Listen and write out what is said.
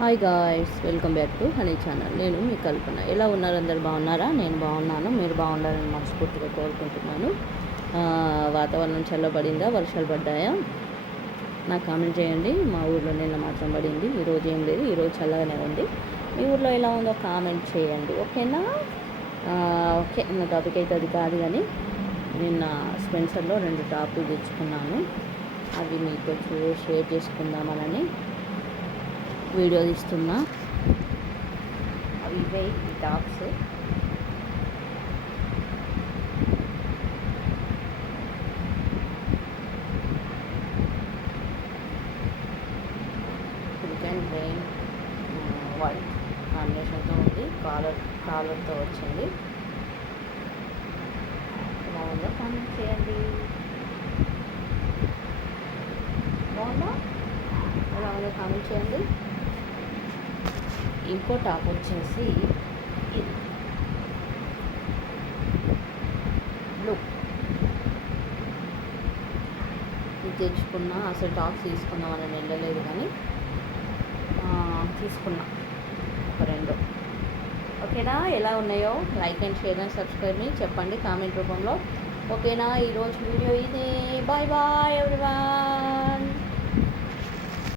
Hi guys, welcome back to honey channel. నేను మీ కల్పన. ఎలా ఉన్నారు? అందరు బాగున్నారా? నేను బాగున్నాను. మీరు బాగుండాలని మనస్ఫూర్తిగా కోరుకుంటున్నాను. వాతావరణం చల్లబడిందా? వర్షాలు పడ్డాయా? నాకు కామెంట్ చేయండి. మా ఊర్లో నిన్న మాత్రం పడింది, ఈరోజు ఏం లేదు. ఈరోజు చల్లగానే ఉంది. మీ ఊర్లో ఎలా ఉందో కామెంట్ చేయండి, ఓకేనా? ఓకే, నా టాపిక్ అయితే అది కాదు, కానీ నిన్న స్పెన్సర్లో 2 టాపులు తెచ్చుకున్నాను. అవి మీతో షేర్ చేసుకుందామని వీడియో తీస్తున్నా. అవి ఇవే ఈ tops. Pink and green white కాంబినేషన్తో ఉంది. కాలర్తో వచ్చింది. ఎలా ఉందో కామెంట్ చేయండి. బాగుందా? ఎలా ఉందో కామెంట్ చేయండి. ఇంకో టాప్ వచ్చేసి ఇది బ్లూ. ఇది తెచ్చుకున్నా. అసలు టాప్స్ తీసుకుందామని వెళ్ళలేదు, కానీ తీసుకున్నా ఒక 2. ఓకేనా? ఎలా ఉన్నాయో లైక్ అండ్ షేర్ అండ్ సబ్స్క్రైబ్ని చెప్పండి కామెంట్ రూపంలో. ఓకేనా? ఈరోజు వీడియో ఇది. Bye bye everyone.